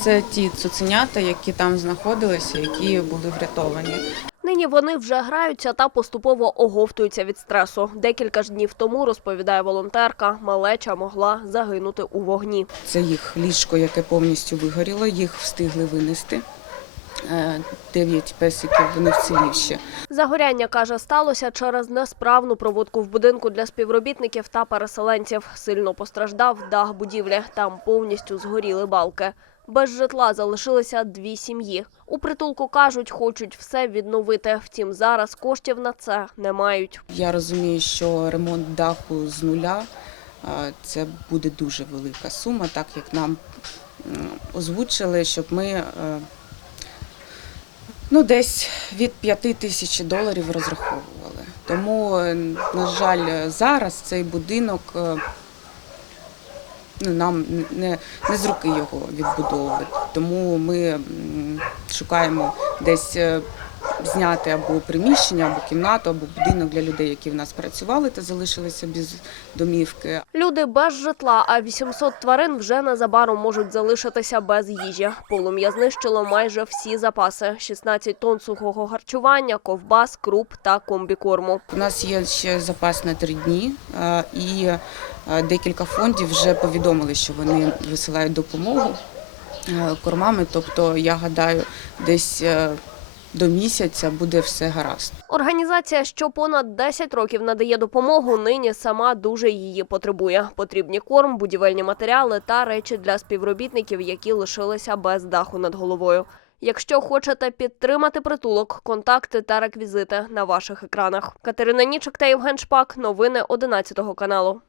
Це ті цуценята, які там знаходилися, які були врятовані. Нині вони вже граються та поступово оговтуються від стресу. Декілька ж днів тому, розповідає волонтерка, малеча могла загинути у вогні. Це їх ліжко, яке повністю вигоріло. Їх встигли винести. Е, Дев'ять песиків вони вцілів ще. Загоряння, каже, сталося через несправну проводку в будинку для співробітників та переселенців. Сильно постраждав дах будівлі. Там повністю згоріли балки. Без житла залишилися дві сім'ї. У притулку кажуть, хочуть все відновити. Втім, зараз коштів на це не мають. Я розумію, що ремонт даху з нуля це буде дуже велика сума, так як нам озвучили, щоб ми е, ну, десь від 5 тисяч доларів розраховували. Тому, е, на жаль, зараз цей будинок е, нам не, не з руки його відбудовувати. Тому ми шукаємо десь е, зняти або приміщення, або кімнату, або будинок для людей, які в нас працювали та залишилися без домівки. Люди без житла, а 800 тварин вже незабаром можуть залишитися без їжі. Полум'я знищило майже всі запаси: 16 тонн сухого харчування, ковбас, круп та комбікорму. У нас є ще запас на три дні, і декілька фондів вже повідомили, що вони висилають допомогу кормами. Тобто, я гадаю, десь е, до місяця буде все гаразд. Організація, що понад 10 років надає допомогу, нині сама дуже її потребує. Потрібні корм, будівельні матеріали та речі для співробітників, які лишилися без даху над головою. Якщо хочете підтримати притулок, контакти та реквізити на ваших екранах. Катерина Нічик та Євген Шпак. Новини 11 каналу.